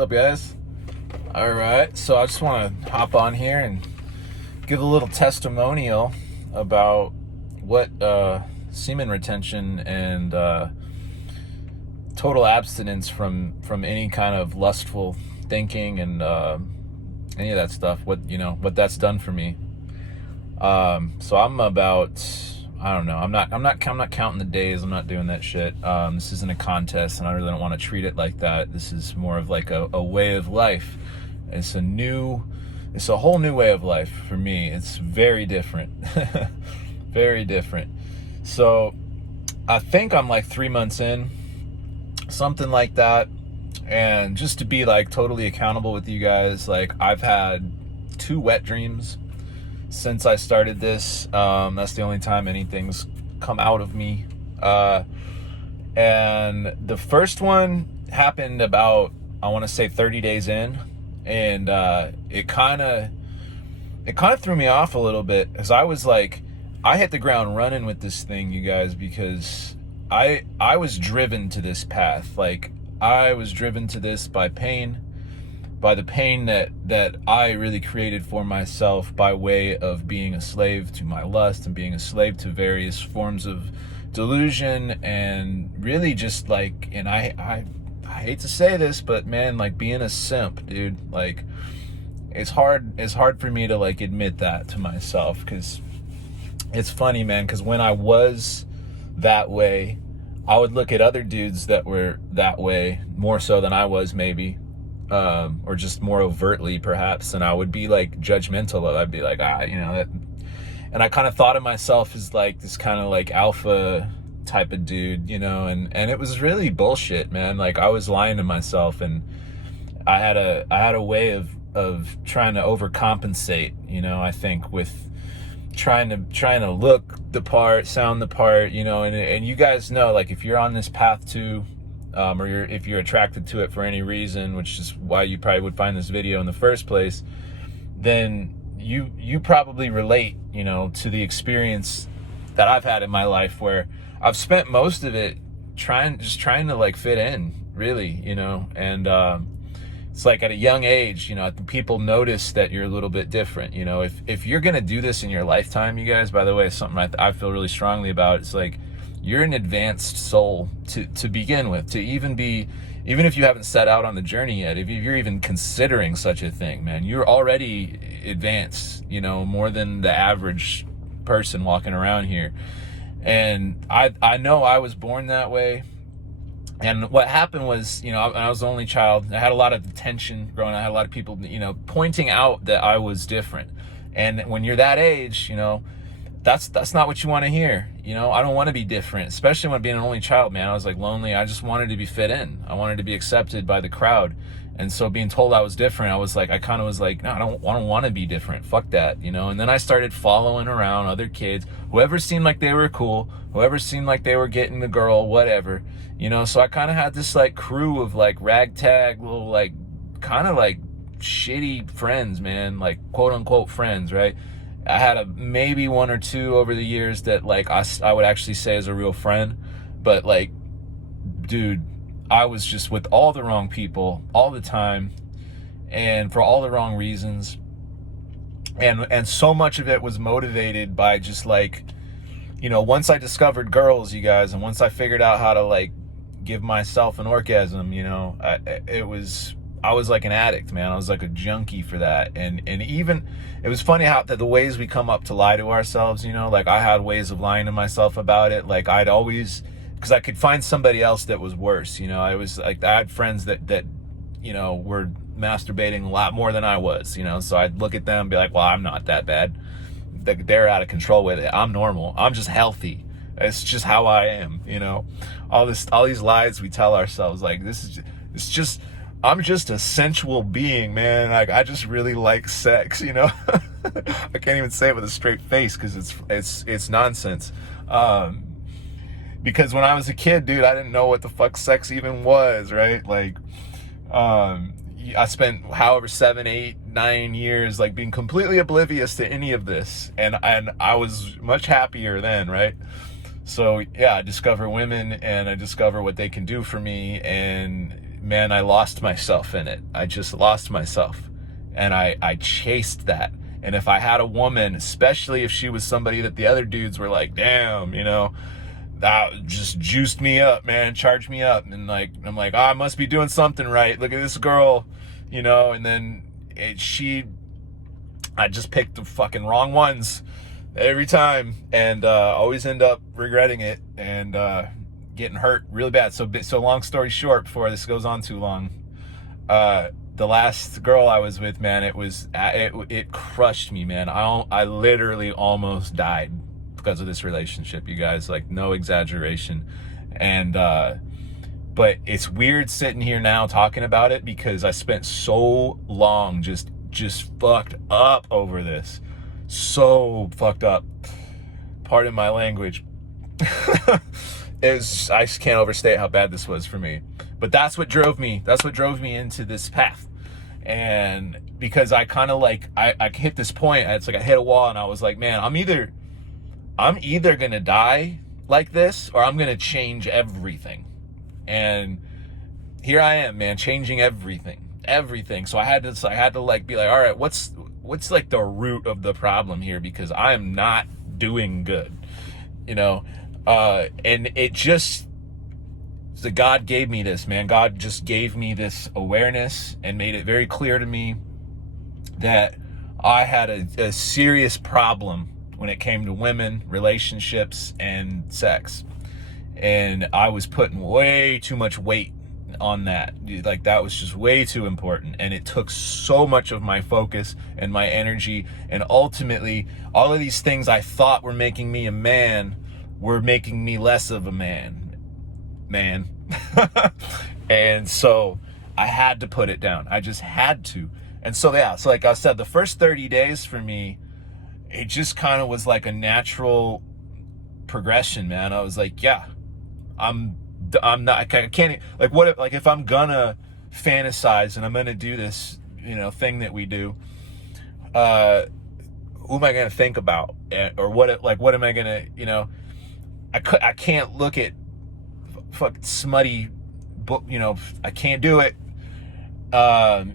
up, guys? All right, so I just want to hop on here and give a little testimonial about what semen retention and total abstinence from any kind of lustful thinking and any of that stuff. What that's done for me. So I'm about, I don't know. I'm not counting the days. I'm not doing that shit. This isn't a contest, and I really don't want to treat it like that. This is more of like a way of life. It's a whole new way of life for me. It's very different, very different. So I think I'm like 3 months in, something like that. And just to be like totally accountable with you guys, like I've had 2 wet dreams since I started this. That's the only time anything's come out of me. And the first one happened about, I want to say 30 days in. And it kind of threw me off a little bit, because I was like, I hit the ground running with this thing, you guys, because I was driven to this path. Like, I was driven to this by the pain that I really created for myself by way of being a slave to my lust and being a slave to various forms of delusion, and really just like, and I hate to say this, but man, like being a simp, dude. Like, it's hard for me to like admit that to myself, because it's funny, man, because when I was that way, I would look at other dudes that were that way more so than I was, maybe, or just more overtly perhaps, and I would be like judgmental of. I'd be like, that, and I kind of thought of myself as like this kind of like alpha type of dude, and it was really bullshit, man. Like, I was lying to myself, and I had a way of trying to overcompensate, I think, with trying to look the part, sound the part, and you guys know, like, if you're on this path too, or if you're attracted to it for any reason, which is why you probably would find this video in the first place, then you probably relate, to the experience that I've had in my life, where I've spent most of it trying to like fit in, really, and it's like at a young age, people notice that you're a little bit different. If you're gonna do this in your lifetime, you guys, by the way, something I feel really strongly about. It's like, you're an advanced soul to begin with, to even if you haven't set out on the journey yet, if you're even considering such a thing, man, you're already advanced, more than the average person walking around here. And I know I was born that way. And what happened was, I was the only child. I had a lot of attention growing up. I had a lot of people, pointing out that I was different. And when you're that age, that's not what you want to hear. I don't want to be different, especially when being an only child, man. I was like lonely. I just wanted to be fit in. I wanted to be accepted by the crowd. And so being told I was different, I kind of was like, no, I don't want to be different. Fuck that, And then I started following around other kids, whoever seemed like they were cool, whoever seemed like they were getting the girl, whatever, So I kind of had this like crew of like ragtag little like kind of like shitty friends, man, like quote unquote friends, right? I had maybe 1 or 2 over the years that like I would actually say is a real friend, but like, dude, I was just with all the wrong people all the time, and for all the wrong reasons, and so much of it was motivated by just like, once I discovered girls, you guys, and once I figured out how to like give myself an orgasm, I was like an addict, man. I was like a junkie for that. And even, it was funny how the ways we come up to lie to ourselves, like I had ways of lying to myself about it. Like I'd always, because I could find somebody else that was worse, I was like, I had friends that were masturbating a lot more than I was, so I'd look at them and be like, well, I'm not that bad. They're out of control with it. I'm normal. I'm just healthy. It's just how I am, all these lies we tell ourselves, like I'm just a sensual being, man. Like, I just really like sex, I can't even say it with a straight face, because it's nonsense. Because when I was a kid, dude, I didn't know what the fuck sex even was, right? Like, I spent however 7, 8, 9 years like being completely oblivious to any of this, and I was much happier then, right? So yeah, I discover women, and I discover what they can do for me, and man, I lost myself in it. I just lost myself. And I chased that. And if I had a woman, especially if she was somebody that the other dudes were like, damn, you know, that just juiced me up, man, charged me up. And like, I'm like, oh, I must be doing something right. Look at this girl, you know, and then I just picked the fucking wrong ones every time, and always end up regretting it and getting hurt really bad. So long story short, before this goes on too long, the last girl I was with, man, it crushed me, man. I literally almost died because of this relationship, you guys, like no exaggeration. And but it's weird sitting here now talking about it because I spent so long just fucked up over this. So fucked up. Pardon my language. I just can't overstate how bad this was for me. But that's what drove me into this path. And because I kind of like, I hit this point, it's like I hit a wall and I was like, man, I'm either gonna die like this or I'm gonna change everything. And here I am, man, changing everything. So I had to like be like, all right, what's like the root of the problem here? Because I am not doing good, you know? And it just, the God gave me this, man. God just gave me this awareness and made it very clear to me that I had a serious problem when it came to women, relationships, and sex. And I was putting way too much weight on that. Like, that was just way too important. And it took so much of my focus and my energy. And ultimately, all of these things I thought were making me a man were making me less of a man. And so I had to put it down. I just had to. And so, yeah, so like I said, the first 30 days for me, it just kind of was like a natural progression, man. I was like, yeah, I'm not, I can't, like, what, like, if I'm gonna fantasize and I'm gonna do this, you know, thing that we do, who am I gonna think about? Or what am I gonna, you know, I can't look at fucking smutty book, you know, I can't do it. It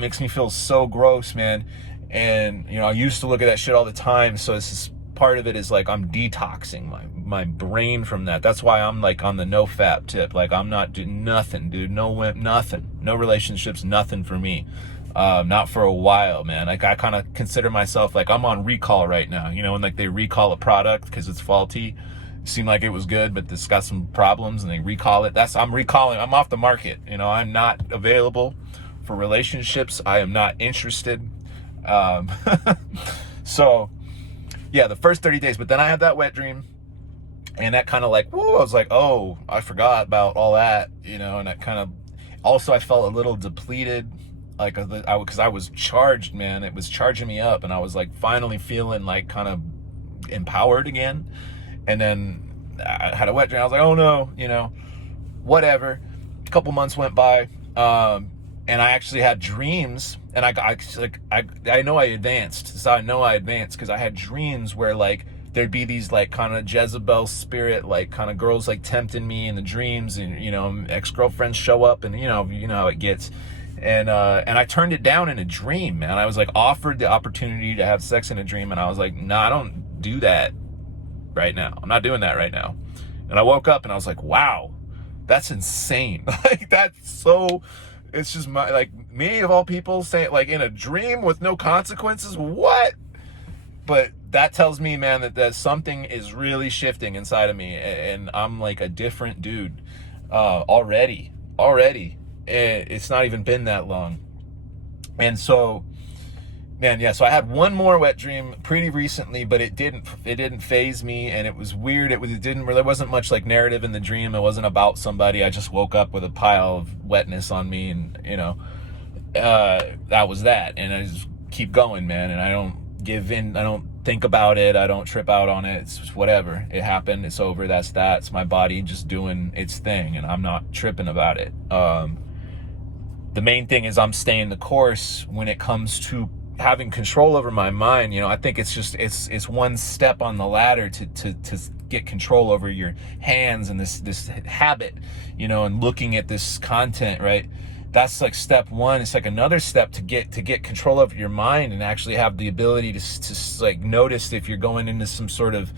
makes me feel so gross, man. And, you know, I used to look at that shit all the time. So this is part of it, is like I'm detoxing my brain from that. That's why I'm like on the noFap tip. Like, I'm not doing nothing, dude. Nothing. No relationships, nothing for me. Not for a while, man. Like, I kind of consider myself like I'm on recall right now. You know, when like they recall a product because it's faulty. It seemed like it was good, but it's got some problems and they recall it. I'm recalling. I'm off the market. You know, I'm not available for relationships. I am not interested. So yeah, the first 30 days, but then I had that wet dream, and that kind of like, whoa, I was like, oh, I forgot about all that, you know. And that kind of, also I felt a little depleted, like, because I was charged, man. It was charging me up, and I was like finally feeling like kind of empowered again. And then I had a wet dream. I was like, oh no, you know, whatever. A couple months went by, and I actually had dreams, and I know I advanced. So I know I advanced because I had dreams where like there'd be these like kind of Jezebel spirit, like kind of girls like tempting me in the dreams, and, you know, ex-girlfriends show up, and you know how it gets. And I turned it down in a dream, man. I was like offered the opportunity to have sex in a dream, and I was like, no, I don't do that right now. I'm not doing that right now. And I woke up and I was like, wow, that's insane. Like, that's so, it's just like me of all people saying, like, in a dream with no consequences, what? But that tells me, man, that something is really shifting inside of me, and I'm like a different dude already. It's not even been that long. And so, man, yeah, so I had one more wet dream pretty recently, but it didn't phase me, and it was weird. There wasn't much like narrative in the dream. It wasn't about somebody. I just woke up with a pile of wetness on me, and, you know, that was that. And I just keep going, man, and I don't give in. I don't think about it. I don't trip out on it. It's just whatever. It happened. It's over. That's that. It's my body just doing its thing, and I'm not tripping about it. The main thing is I'm staying the course when it comes to having control over my mind. You know, I think it's just, it's one step on the ladder to get control over your hands and this habit, you know, and looking at this content, right? That's like step one. It's like another step to get control over your mind and actually have the ability to like notice if you're going into some sort of,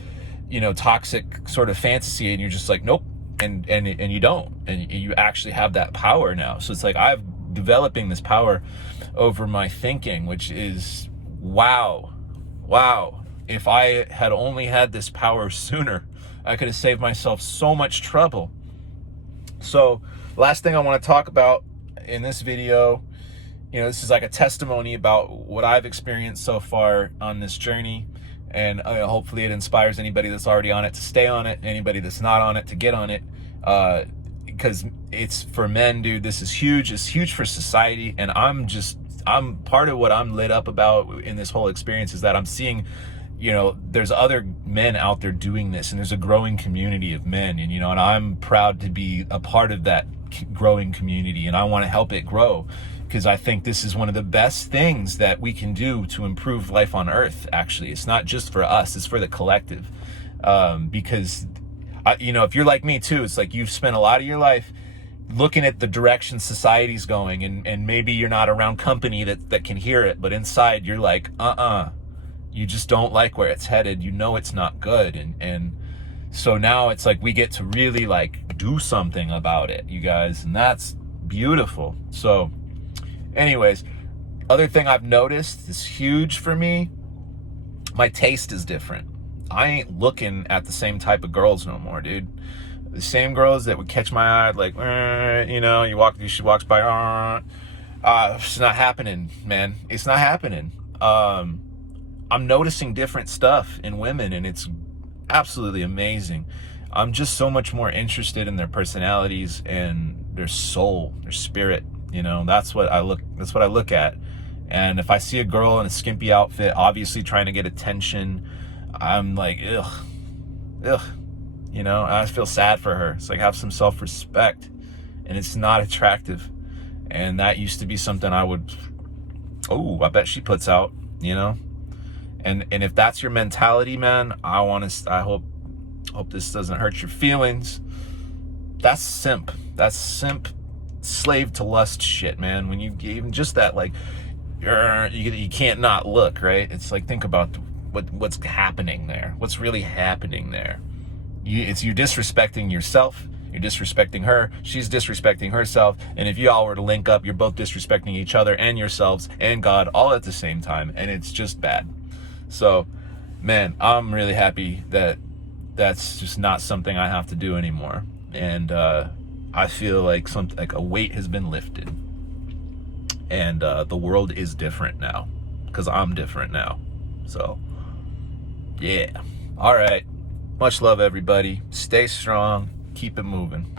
you know, toxic sort of fantasy, and you're just like, nope, and you don't, and you actually have that power now. So it's like I'm developing this power over my thinking, which is wow. If I had only had this power sooner, I could have saved myself so much trouble. So last thing I want to talk about in this video, you know, this is like a testimony about what I've experienced so far on this journey, and hopefully it inspires anybody that's already on it to stay on it, anybody that's not on it to get on it, because it's for men, dude. This is huge. It's huge for society, and I'm part of what I'm lit up about in this whole experience is that I'm seeing, you know, there's other men out there doing this, and there's a growing community of men, and, you know, and I'm proud to be a part of that growing community, and I want to help it grow, because I think this is one of the best things that we can do to improve life on Earth. Actually, it's not just for us, it's for the collective, because you know, if you're like me too, it's like you've spent a lot of your life looking at the direction society's going, and maybe you're not around company that can hear it, but inside you're like, you just don't like where it's headed. You know it's not good, and so now it's like we get to really like do something about it, you guys, and that's beautiful. So anyways, other thing I've noticed is huge for me, my taste is different. I ain't looking at the same type of girls no more, dude. The same girls that would catch my eye, like, you know, she walks by, it's not happening, man. It's not happening. I'm noticing different stuff in women, and it's absolutely amazing. I'm just so much more interested in their personalities and their soul, their spirit. You know, that's what I look at. And if I see a girl in a skimpy outfit, obviously trying to get attention, I'm like, ugh. You know, I feel sad for her. It's like, have some self-respect, and it's not attractive. And that used to be something I bet she puts out, you know? And if that's your mentality, man, I hope this doesn't hurt your feelings. That's simp. That's simp, slave to lust shit, man. When you even just that, like, you can't not look, right? It's like, think about what's happening there. What's really happening there? You're disrespecting yourself. You're disrespecting her. She's disrespecting herself. And if you all were to link up, you're both disrespecting each other and yourselves and God all at the same time. And it's just bad. So, man, I'm really happy that that's just not something I have to do anymore. And I feel like a weight has been lifted. And the world is different now, because I'm different now. So, yeah. All right. Much love, everybody. Stay strong. Keep it moving.